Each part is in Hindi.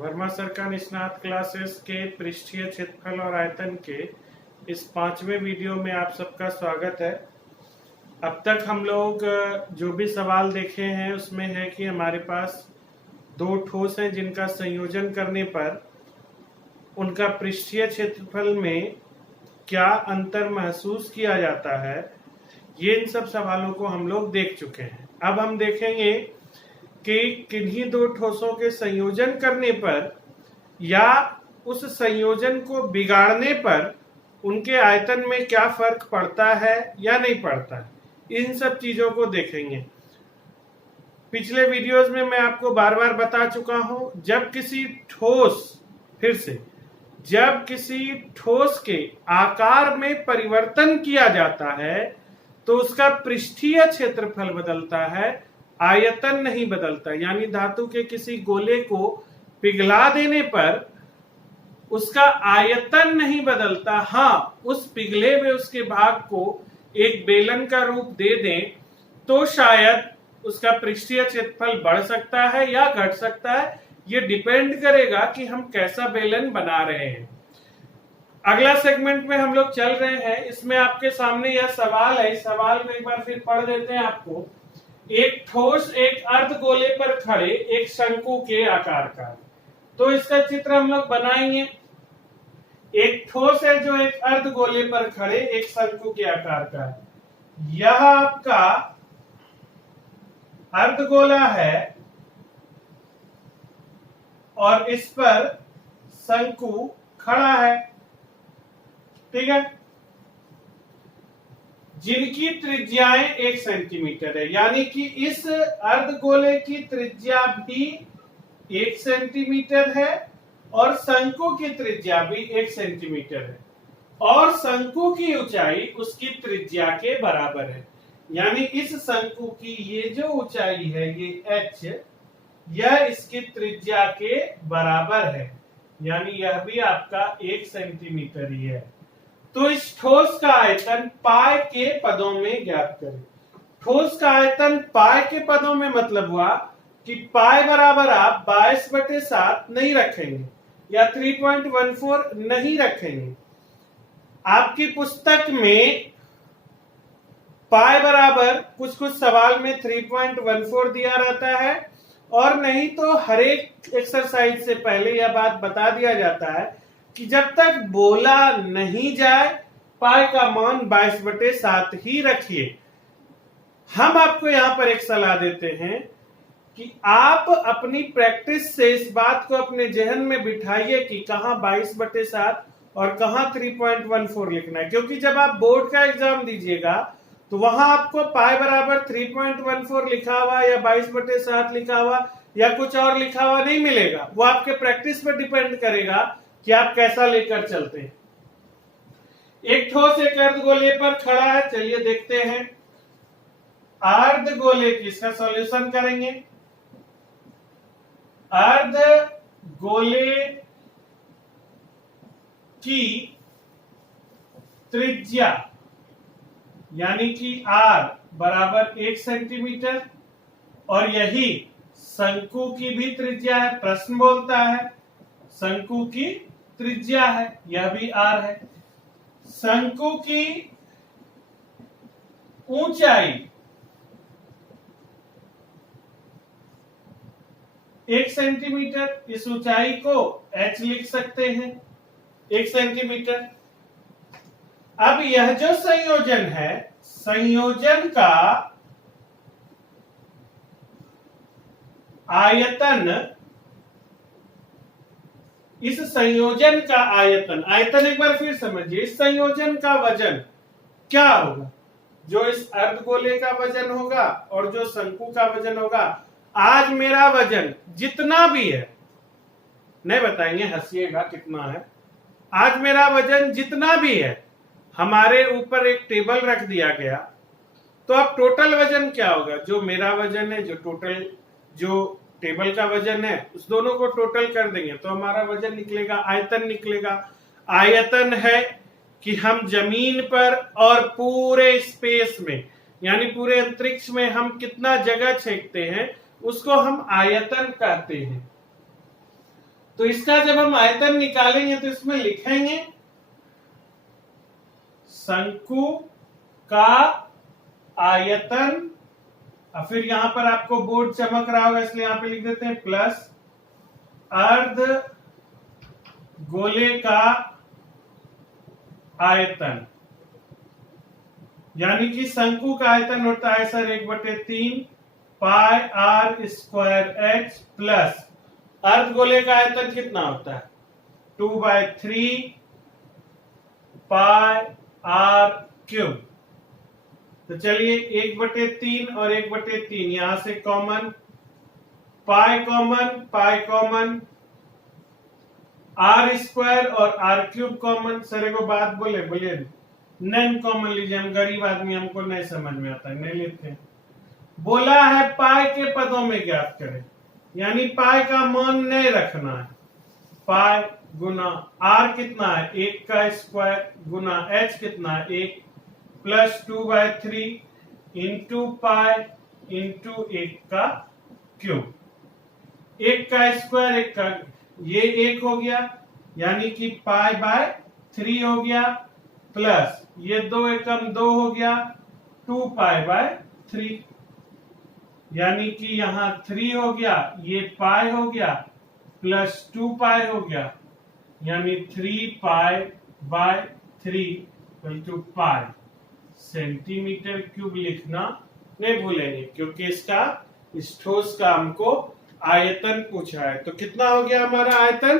वर्मा सर का निष्णात क्लासेस के पृष्ठीय क्षेत्रफल और आयतन के इस 5वें वीडियो में आप सबका स्वागत है। अब तक हम लोग जो भी सवाल देखे हैं उसमें है कि हमारे पास दो ठोस हैं जिनका संयोजन करने पर उनका पृष्ठीय क्षेत्रफल में क्या अंतर महसूस किया जाता है। ये इन सब सवालों को हम लोग देख चुके हैं। अब हम देखेंगे कि किन्हीं दो ठोसों के संयोजन करने पर या उस संयोजन को बिगाड़ने पर उनके आयतन में क्या फर्क पड़ता है या नहीं पड़ता है, इन सब चीजों को देखेंगे। पिछले वीडियोस में मैं आपको बार बार बता चुका हूं, जब किसी ठोस के आकार में परिवर्तन किया जाता है तो उसका पृष्ठीय क्षेत्रफल बदलता है, आयतन नहीं बदलता। यानी धातु के किसी गोले को पिघला देने पर उसका आयतन नहीं बदलता। हाँ, उस पिघले हुए उसके भाग को एक बेलन का रूप दे दें तो शायद उसका पृष्ठीय क्षेत्रफल बढ़ सकता है या घट सकता है। ये डिपेंड करेगा कि हम कैसा बेलन बना रहे हैं। अगला सेगमेंट में हम लोग चल रहे हैं। इसमें आपके सामने यह सवाल है, इस सवाल को एक बार फिर पढ़ देते हैं आपको। एक ठोस एक अर्धगोले पर खड़े एक शंकु के आकार का, तो इसका चित्र हम लोग बनाएंगे। एक ठोस है जो एक अर्धगोले पर खड़े एक शंकु के आकार का है। यह आपका अर्धगोला है और इस पर शंकु खड़ा है, ठीक है, जिनकी त्रिज्याएं 1 सेंटीमीटर है। यानी कि इस अर्धगोले की त्रिज्या भी 1 सेंटीमीटर है और शंकु की त्रिज्या भी 1 सेंटीमीटर है और शंकु की ऊंचाई उसकी त्रिज्या के बराबर है। यानी इस शंकु की ये जो ऊंचाई है ये h, यह इसकी त्रिज्या के बराबर है। यानी यह भी आपका 1 सेंटीमीटर ही है। तो इस ठोस का आयतन पाई के पदों में ज्ञात करें। ठोस का आयतन पाई के पदों में मतलब हुआ कि पाई बराबर आप 22/7 नहीं रखेंगे या 3.14 नहीं रखेंगे। आपकी पुस्तक में पाई बराबर कुछ कुछ सवाल में 3.14 दिया रहता है और नहीं तो हर एक एक्सरसाइज से पहले यह बात बता दिया जाता है कि जब तक बोला नहीं जाए पाई का मान 22/7 ही रखिए। हम आपको यहां पर एक सलाह देते हैं कि आप अपनी प्रैक्टिस से इस बात को अपने जहन में बिठाइए कि कहां 22/7 और कहां 3.14 लिखना है। क्योंकि जब आप बोर्ड का एग्जाम दीजिएगा तो वहां आपको पाई बराबर 3.14 लिखा हुआ या 22/7 लिखा हुआ या कुछ और लिखा हुआ नहीं मिलेगा। वो आपके प्रैक्टिस पर डिपेंड करेगा कि आप कैसा लेकर चलते हैं। एक ठोस एक अर्धगोले पर खड़ा है। चलिए देखते हैं अर्धगोले की, इसका सॉल्यूशन करेंगे। अर्धगोले की त्रिज्या यानी कि r बराबर 1 सेंटीमीटर और यही शंकु की भी त्रिज्या है। प्रश्न बोलता है शंकु की त्रिज्या है, यह भी r है। शंकु की ऊंचाई 1 सेंटीमीटर, इस ऊंचाई को h लिख सकते हैं, 1 सेंटीमीटर। अब यह जो संयोजन है, संयोजन का आयतन, इस संयोजन का आयतन एक बार फिर समझिए, इस संयोजन का वजन क्या होगा? जो इस अर्धगोले का वजन होगा और जो शंकु का वजन होगा। आज मेरा वजन जितना भी है, नहीं बताएंगे, हंसिएगा कितना है। आज मेरा वजन जितना भी है, हमारे ऊपर एक टेबल रख दिया गया तो अब टोटल वजन क्या होगा? जो मेरा वजन है, जो टेबल का वजन है, उस दोनों को टोटल कर देंगे तो हमारा वजन निकलेगा, आयतन निकलेगा। आयतन है कि हम जमीन पर और पूरे स्पेस में यानी पूरे अंतरिक्ष में हम कितना जगह छेकते हैं उसको हम आयतन कहते हैं। तो इसका जब हम आयतन निकालेंगे तो इसमें लिखेंगे शंकु का आयतन, और फिर यहां पर आपको बोर्ड चमक रहा होगा इसलिए यहां पे लिख देते हैं प्लस अर्ध गोले का आयतन, यानी कि शंकु का आयतन होता है sir 1/3 pi r square h, plus अर्धगोले का आयतन कितना होता है 2/3 पाई आर क्यूब। तो चलिए 1/3 और 1/3 यहां से common, pi common, r square और आर क्यूब कॉमन। सर को बात बोले नन कॉमन लीजिए, हम गरीब आदमी हमको नहीं समझ में आता, नहीं लेते हैं। बोला है पाई के पदों में ज्ञात करें, यानी पाई का मान नहीं रखना है। पाई गुना आर कितना है 1 का स्क्वायर गुना एच कितना है 1 प्लस 2/3 इंटू पाई इंटू 1 का क्यूब। 1 का स्क्वायर 1 का, ये 1 हो गया यानी कि पाई/3 हो गया, प्लस ये 2 एकम 2 हो गया 2 पाई/3, यानी कि यहां 3 हो गया, ये पाई हो गया प्लस 2 पाई हो गया, यानी 3 पाई/3 = पाई सेंटीमीटर क्यूब। लिखना नहीं भूलेंगे क्योंकि इसका इस ठोस का हमको आयतन पूछा है। तो कितना हो गया हमारा आयतन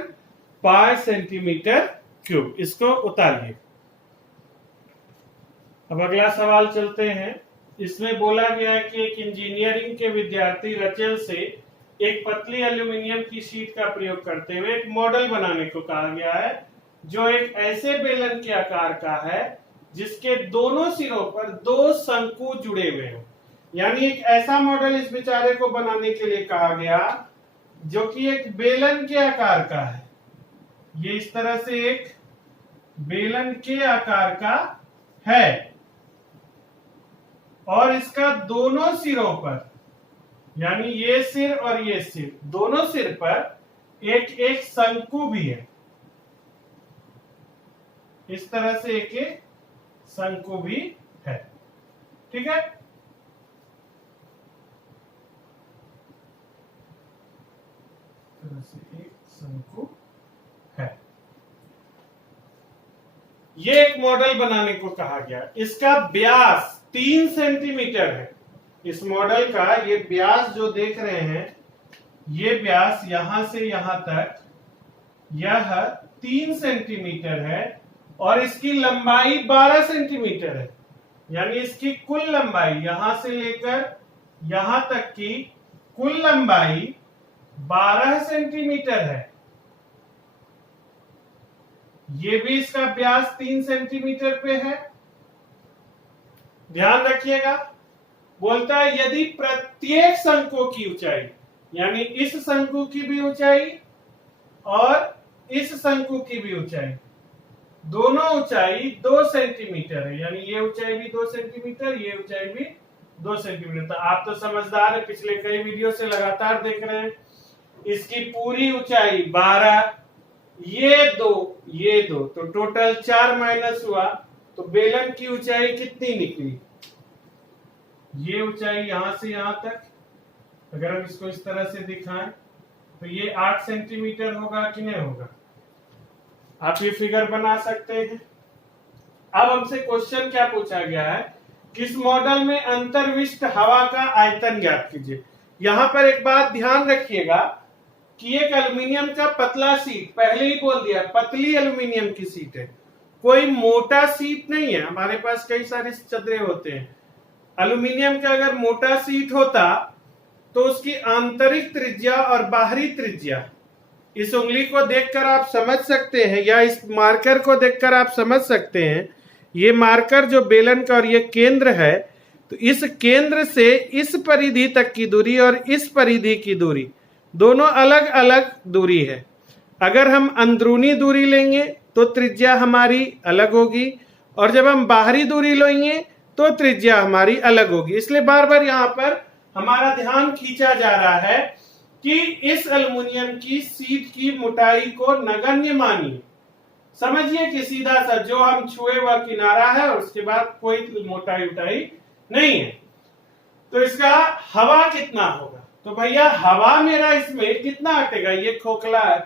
पाई सेंटीमीटर क्यूब। इसको उतारिए। अब अगला सवाल चलते हैं। इसमें बोला गया है कि एक इंजीनियरिंग के विद्यार्थी रचेल से एक पतली एल्यूमिनियम की शीट का प्रयोग करते हुए एक मॉडल बनाने को कहा गया है जो एक ऐसे बेलन के आकार का है जिसके दोनों सिरों पर 2 शंकु जुड़े हुए हों। यानी एक ऐसा मॉडल इस बेचारे को बनाने के लिए कहा गया जो कि एक बेलन के आकार का है। ये इस तरह से एक बेलन के आकार का है और इसका दोनों सिरों पर, यानी ये सिर और ये सिर, दोनों सिर पर एक एक शंकु भी है। इस तरह से एक एक शंकु भी है। ठीक है, तरह से एक शंकु है। ये एक मॉडल बनाने को कहा गया। इसका व्यास 3 सेंटीमीटर है। इस मॉडल का ये व्यास जो देख रहे हैं, ये व्यास यहां से यहां तक यह 3 सेंटीमीटर है और इसकी लंबाई 12 सेंटीमीटर है। यानी इसकी कुल लंबाई यहां से लेकर यहां तक की कुल लंबाई 12 सेंटीमीटर है। ये भी इसका व्यास 3 सेंटीमीटर पे है। ध्यान रखिएगा, बोलता है यदि प्रत्येक शंकु की ऊंचाई, यानी इस शंकु की भी ऊंचाई और इस शंकु की भी ऊंचाई, दोनों ऊंचाई 2 सेंटीमीटर है। यानी ये ऊंचाई भी 2 सेंटीमीटर, ये ऊंचाई भी 2 सेंटीमीटर। तो आप तो समझदार है, पिछले कई वीडियो से लगातार देख रहे हैं। इसकी पूरी ऊंचाई 12, ये 2, तो टोटल 4 माइनस हुआ, तो बेलन की ऊंचाई कितनी निकली? ये ऊंचाई यहां से यहां तक, अगर हम इसको इस तरह से दिखाएं तो ये 8 सेंटीमीटर होगा कि नहीं होगा? आप ये फिगर बना सकते हैं। अब हमसे क्वेश्चन क्या पूछा गया है, किस मॉडल में अंतर्विष्ट हवा का आयतन ज्ञात कीजिए। यहां पर एक बात ध्यान रखिएगा कि एक एल्यूमिनियम का पतला शीट, पहले ही बोल दिया पतली एल्यूमिनियम की शीट है, कोई मोटा शीट नहीं है। हमारे पास कई सारे चदरे होते हैं, एल्यूमिनियम का अगर मोटा शीट होता तो उसकी आंतरिक त्रिज्या और बाहरी त्रिज्या, इस उंगली को देखकर आप समझ सकते हैं या इस मार्कर को देखकर आप समझ सकते हैं। ये मार्कर जो बेलन का और ये केंद्र है, तो इस केंद्र से इस परिधि तक की दूरी और इस परिधि की दूरी दोनों अलग अलग दूरी है। अगर हम अंदरूनी दूरी लेंगे तो त्रिज्या हमारी अलग होगी और जब हम बाहरी दूरी लेंगे तो त्रिज्या हमारी अलग होगी। इसलिए बार बार यहाँ पर हमारा ध्यान खींचा जा रहा है कि इस एल्युमिनियम की शीट की मोटाई को नगण्य मानिए। समझिए कि सीधा सा जो हम छुए वह किनारा है और उसके बाद कोई मोटाई उटाई नहीं है। तो इसका हवा कितना होगा? तो भैया हवा मेरा इसमें कितना अटेगा, ये खोखला है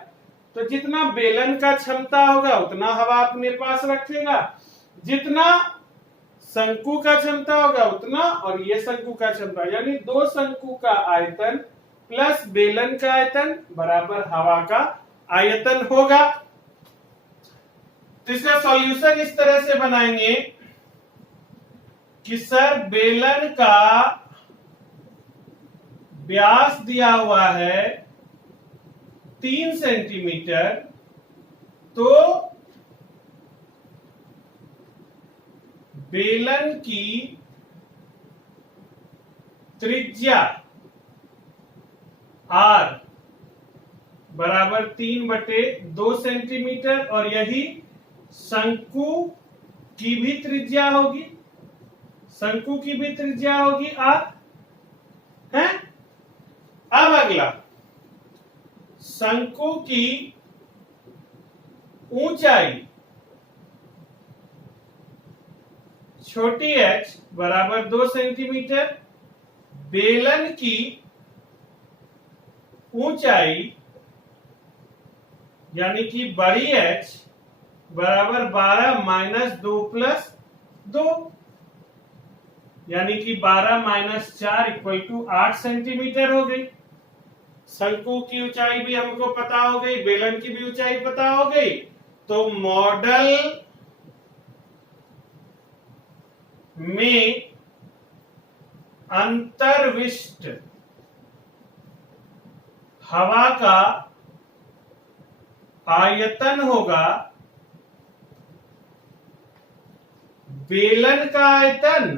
तो जितना बेलन का क्षमता होगा उतना हवा अपने पास रखेगा, जितना शंकु का क्षमता होगा उतना, और ये शंकु का क्षमता, यानी दो शंकु का आयतन प्लस बेलन का आयतन बराबर हवा का आयतन होगा। तो इसका सॉल्यूशन इस तरह से बनाएंगे कि सर बेलन का व्यास दिया हुआ है 3 सेंटीमीटर, तो बेलन की त्रिज्या R बराबर 3/2 सेंटीमीटर, और यही शंकु की भी त्रिज्या होगी, शंकु की भी त्रिज्या होगी R है। अब अगला, शंकु की ऊंचाई छोटी h बराबर 2 सेंटीमीटर, बेलन की ऊंचाई यानी कि बड़ी h बराबर 12 - 2 + 2, यानी कि 12 - 4 = 8 सेंटीमीटर हो गई। शंकु की ऊंचाई भी हमको पता हो गई, बेलन की भी ऊंचाई पता हो गई। तो मॉडल में अंतर्विष्ट हवा का आयतन होगा बेलन का आयतन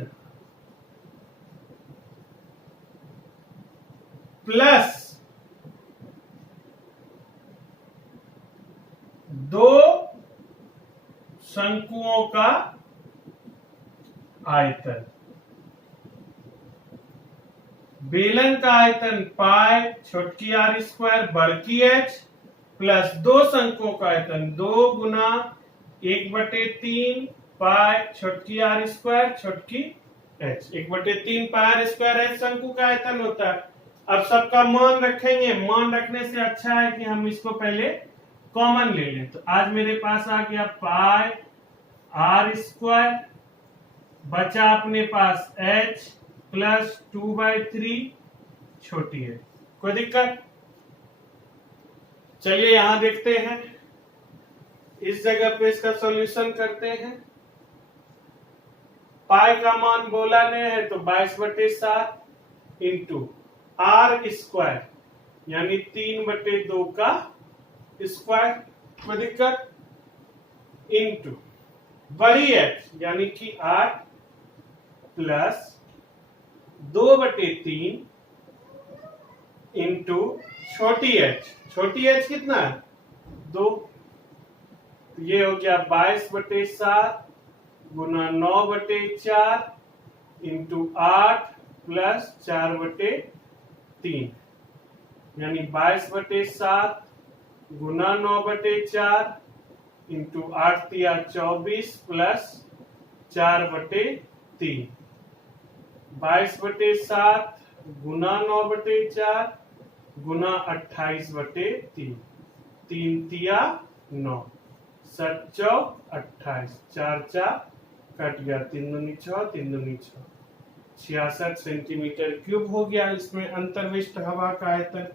प्लस 2 शंकुओं का आयतन। बेलन का आयतन पाई छोटकी r² बड़की h प्लस 2 शंकुओं का आयतन 2 गुना 1/3 पाई छोटकी r² छोटकी h, 1/3 पाई r² h शंकु का आयतन होता है। अब सबका मान रखेंगे, मान रखने से अच्छा है कि हम इसको पहले कॉमन ले लें। तो आज मेरे पास आ गया पाई r², बचा अपने पास h प्लस 2/3 छोटी है। कोई दिक्कत? चलिए यहां देखते हैं, इस जगह पे इसका सॉल्यूशन करते हैं। पाई का मान बोला नहीं है तो 22/7 इंटू r² यानी 3/2 का स्क्वायर, कोई दिक्कत, इंटू बड़ी h यानी कि 8 प्लस 2/3 इंटू छोटी h कितना है 2, ये हो गया 22/7 गुना 9/4 इंटू 8 प्लस 4/3, यानी 22/7 गुना 9/4 इंटू 8 × 24 प्लस 4/3, 22/7 गुना 9/4 गुना 28/3, 3 × 9, 7 × 28, 4 4 कट गया, 3 दूनी 6, 3 दूनी 6, 66 सेंटीमीटर क्यूब हो गया। इसमें अंतर्विष्ट हवा का आयतन,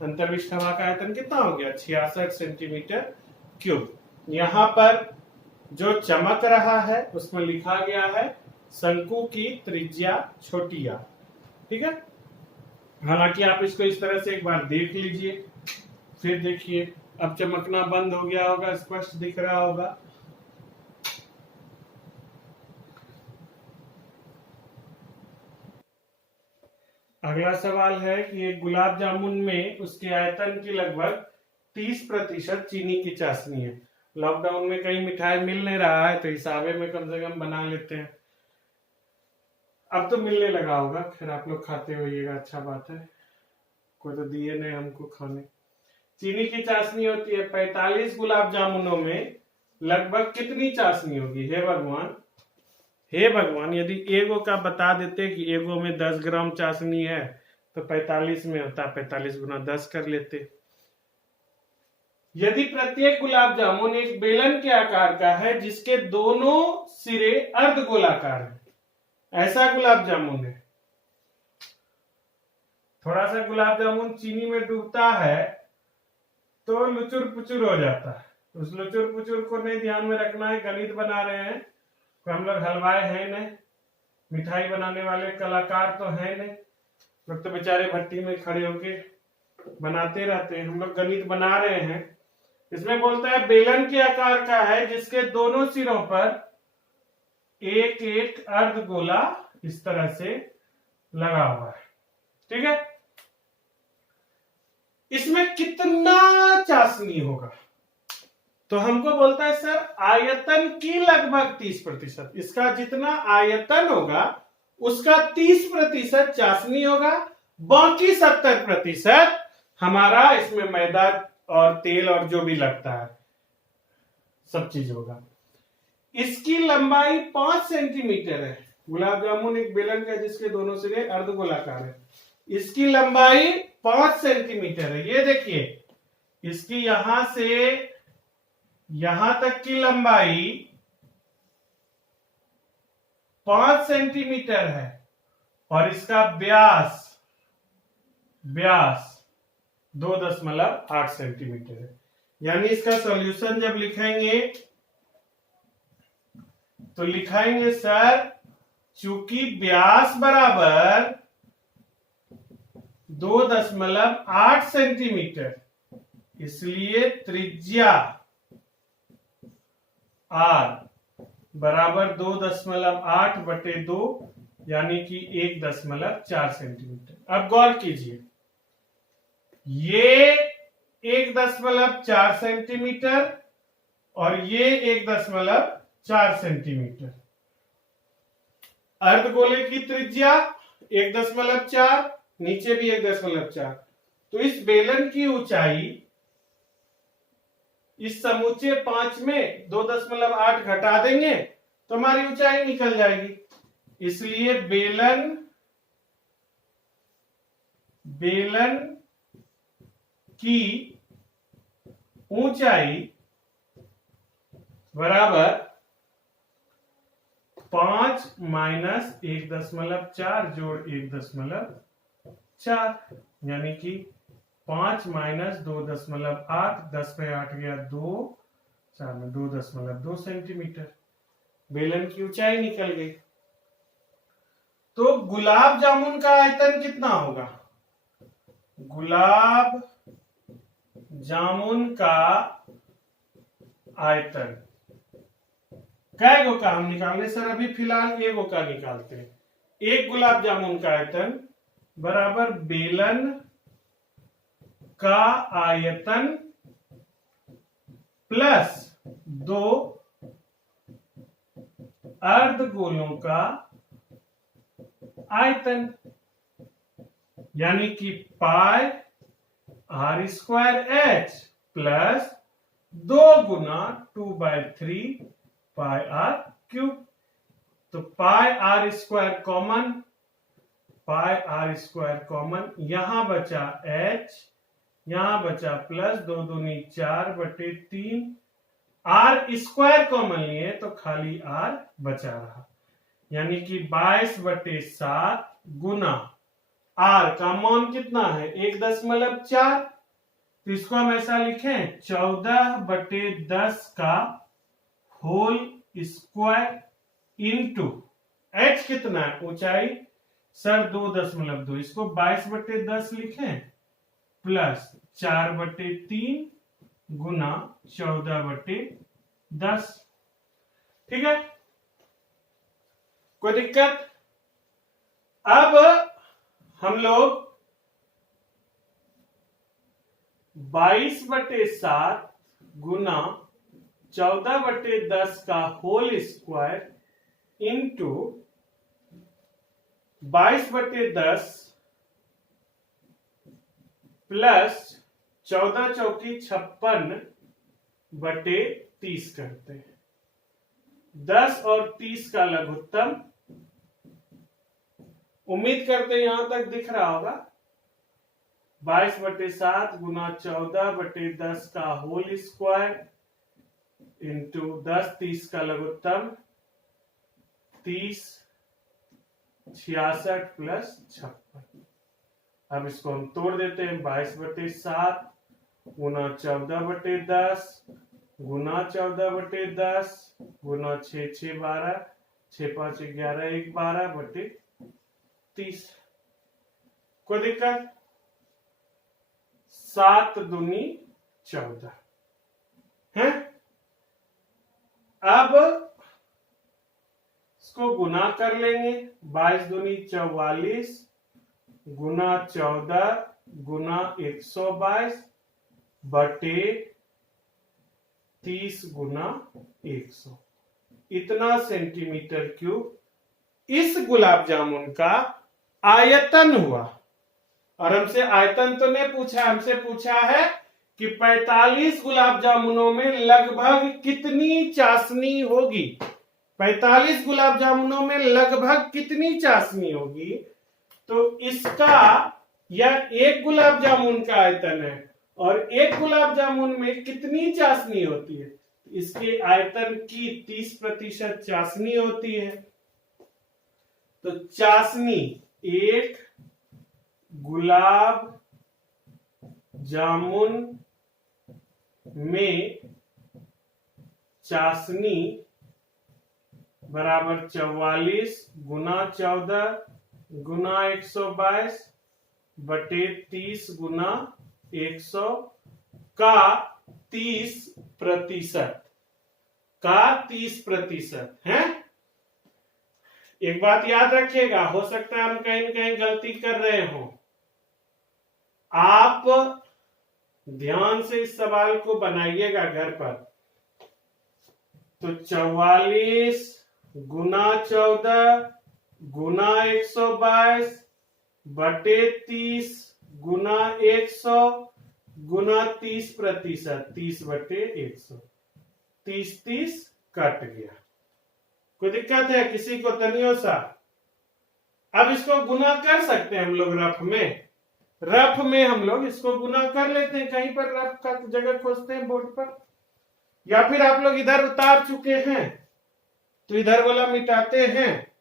अंतर्विष्ट हवा का आयतन कितना हो गया 66 सेंटीमीटर क्यूब। यहाँ पर जो चमक रहा है उसमें लिखा गया है शंकु की त्रिज्या छोटी r, ठीक है। हालांकि आप इसको इस तरह से एक बार देख लीजिए, फिर देखिए, अब चमकना बंद हो गया होगा, स्पष्ट दिख रहा होगा। अगला सवाल है कि एक गुलाब जामुन में उसके आयतन की लगभग 30% चीनी की चाशनी है। लॉकडाउन में कहीं मिठाई मिल नहीं रहा है तो हिसाबे में कम से कम बना लेते हैं। अब तो मिलने लगा होगा, फिर आप लोग खाते होइएगा, अच्छा बात है। कोई तो दिए नहीं हमको खाने। चीनी की चाशनी होती है 45 गुलाब जामुनों में लगभग कितनी चाशनी होगी? हे भगवान, हे भगवान, यदि एगो का बता देते कि एगो में 10 ग्राम चाशनी है तो 45 में होता, 45 गुना 10 कर लेते। यदि प्रत्येक गुलाब जामुन एक बेलन के आकार का है जिसके दोनों सिरे अर्ध गोलाकार है, ऐसा गुलाब जामुन है। थोड़ा सा गुलाब जामुन चीनी में डूबता है तो लुचुर पुचुर हो जाता है। उस लुचुर पुचुर को नहीं ध्यान में रखना है। गणित बना रहे हैं, तो हम लोग हलवाई हैं नहीं, मिठाई बनाने वाले कलाकार तो हैं नहीं, लोग तो बेचारे भट्टी में खड़े होके बनाते रहते हैं। हम लोग गणित बना रहे हैं। इसमें बोलता है बेलन के आकार का है जिसके दोनों सिरों पर एक एक अर्ध गोला इस तरह से लगा हुआ है। ठीक है, इसमें कितना चाशनी होगा? तो हमको बोलता है सर आयतन की लगभग 30%। इसका जितना आयतन होगा उसका 30% चाशनी होगा, बाकी 70% हमारा इसमें मैदा और तेल और जो भी लगता है सब चीज होगा। इसकी लंबाई 5 सेंटीमीटर है। गुलाब जामुन एक बेलन का जिसके दोनों सिरे अर्धगोलाकार है। इसकी लंबाई 5 सेंटीमीटर है। ये देखिए, इसकी यहां से यहां तक की लंबाई 5 सेंटीमीटर है और इसका व्यास 2.8 सेंटीमीटर है। यानी इसका सॉल्यूशन जब लिखेंगे तो लिखेंगे सर, चूंकि व्यास बराबर 2.8 सेंटीमीटर, इसलिए त्रिज्या r बराबर 2.8/2 यानी कि 1.4 सेंटीमीटर। अब गौर कीजिए, ये 1.4 सेंटीमीटर और ये 1.4 सेंटीमीटर। अर्धगोले की त्रिज्या 1.4, नीचे भी 1.4। तो इस बेलन की ऊंचाई इस समूचे 5 में 2.8 घटा देंगे तो हमारी ऊंचाई निकल जाएगी। इसलिए बेलन की ऊंचाई बराबर 5 माइनस 1.4 जोड़ 1.4 यानी कि 5 माइनस 2.8, 10 पे 8 गया 2, 4 में 2.2 सेंटीमीटर। बेलन की ऊंचाई निकल गई। तो गुलाब जामुन का आयतन कितना होगा? गुलाब जामुन का आयतन कै गो का हम निकालने सर? अभी फिलहाल एगो का निकालते हैं। एक गुलाब जामुन का आयतन बराबर बेलन का आयतन प्लस 2 अर्धगोलों का आयतन, यानी कि पाई r² प्लस 2 गुना 2/3 पाई r³। तो पाई r² कॉमन, पाई r² कॉमन, यहां बचा h, यहां बचा प्लस 2 दूनी 4/3, r² कॉमन लिए तो खाली r बचा रहा, यानी कि 22/7 गुना r का मान कितना है? 1.4। तो इसको हम ऐसा लिखें 14/10 का होल स्क्वायर इंटू h कितना है? ऊंचाई सर 2.2, इसको 22/10 लिखें प्लस 4/3 गुना 14/10। ठीक है, कोई दिक्कत? अब हम लोग 22/7 गुना 14/10 का होल स्क्वायर इंटू 22/10 प्लस 14 चौकी 56 बटे 30 करते हैं। 10 और 30 का लघुत्तम, उम्मीद करते हैं यहां तक दिख रहा होगा। 22/7 गुना 14/10 का होल स्क्वायर इंटू 10, 30 का लघुत्तम 30, 66 प्लस 56। अब इसको हम तोड़ देते हैं। 22/7 गुना 14/10 गुना 14/10 गुना 6, 6 12, 6 5 11, 1 12/30। कोई दिक्कत? 7 दूनी 14 है। अब इसको गुना कर लेंगे। 22 दूनी 44 गुना 14 गुना 122 बटे 30 गुना 100, इतना सेंटीमीटर क्यूब इस गुलाब जामुन का आयतन हुआ। और हमसे आयतन तो नहीं पूछा, हमसे पूछा है कि 45 गुलाब जामुनों में लगभग कितनी चाशनी होगी। 45 गुलाब जामुनों में लगभग कितनी चाशनी होगी। तो इसका यह एक गुलाब जामुन का आयतन है और एक गुलाब जामुन में कितनी चाशनी होती है। इसके आयतन की 30% चाशनी होती है। तो चाशनी, एक गुलाब जामुन में चाशनी बराबर 44 गुना 14 गुना 122 बटे 30 गुना 100 का 30% है। एक बात याद रखिएगा, हो सकता है हम कहीं न कहीं गलती कर रहे हो। आप ध्यान से इस सवाल को बनाइएगा घर पर। तो 44 गुना 14 गुना 122 बटे 30 गुना 100 गुना 30%, 30/100, 30 कट गया। कोई दिक्कत है किसी को? तनियो सा। अब इसको गुना कर सकते हैं हम लोग रफ में हम लोग इसको गुना कर लेते हैं। कहीं पर रफ का जगह खोजते हैं बोर्ड पर, या फिर आप लोग इधर उतार चुके हैं तो इधर वाला मिटाते हैं।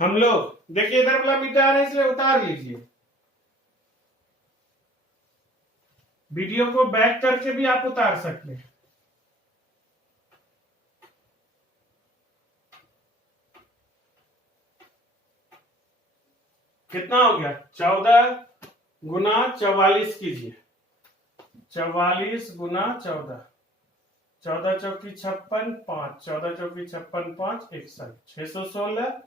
हम लोग देखिए इधर वाला मिटा रहे हैं इसलिए उतार लीजिए। वीडियो को बैक करके भी आप उतार सकते हैं। कितना हो गया? 14 गुना 44 कीजिए। 44 गुना 14, 14 चौकी 56 5, 14 चौकी 56 5 61, 616।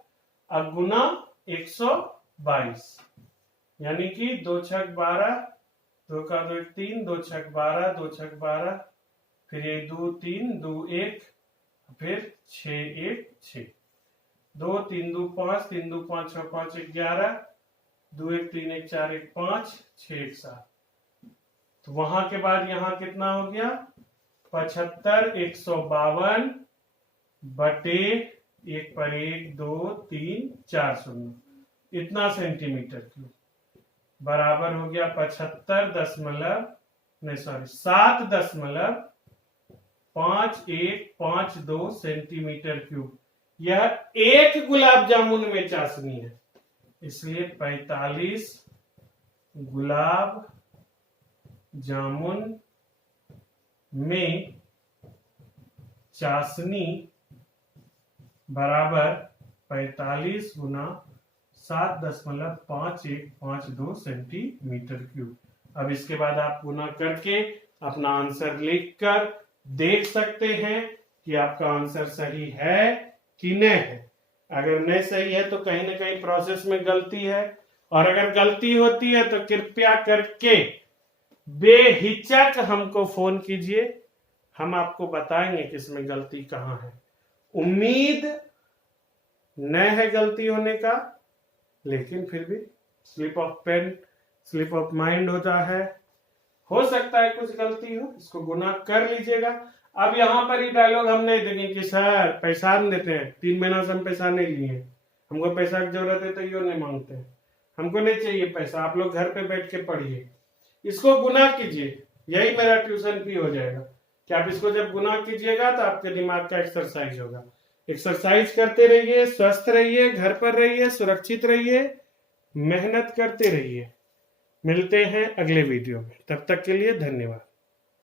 अब गुना 122 यानी कि 2 छक 12, 2 का 2 3, 2 छक 12, 2 छक 12, फिर ये 2 3 2 1, फिर 6 1 6, 2 3 2 5, 3 2 5 6 5 11, 2 1 3 1 4 1 5 6 1 7। तो वहां के बाद यहां कितना हो गया? 75 152 बटे 1 पर 1 2 3 4 शून्य, इतना सेंटीमीटर क्यूब बराबर हो गया 7.5152 सेंटीमीटर क्यूब। यह एक गुलाब जामुन में चाशनी है, इसलिए 45 गुलाब जामुन में चाशनी बराबर 45 गुना 7.5152 सेंटीमीटर क्यूब। अब इसके बाद आप गुना करके अपना आंसर लिखकर देख सकते हैं कि आपका आंसर सही है कि नहीं है। अगर नहीं सही है तो कहीं ना कहीं प्रोसेस में गलती है, और अगर गलती होती है तो कृपया करके बेहिचक हमको फोन कीजिए, हम आपको बताएंगे कि इसमें गलती कहाँ है। उम्मीद नहीं है गलती होने का, लेकिन फिर भी slip of pen slip of mind होता है, हो सकता है कुछ गलती हो, इसको गुना कर लीजिएगा। अब यहाँ पर ही डायलॉग हम नहीं देंगे कि सर पैसा नहीं देते हैं, 3 महीना से हम पैसा नहीं लिए, हमको पैसा की जरूरत है तो यो नहीं मांगते, हमको नहीं चाहिए पैसा, आप लोग घर पे बैठ के पढ़िए। इसको गुना कीजिए, यही मेरा ट्यूशन फी हो जाएगा कि आप इसको जब गुना कीजिएगा तो आपके दिमाग का एक्सरसाइज होगा। एक्सरसाइज करते रहिए, स्वस्थ रहिए, घर पर रहिए, सुरक्षित रहिए, मेहनत करते रहिए। मिलते हैं अगले वीडियो में, तब तक के लिए धन्यवाद।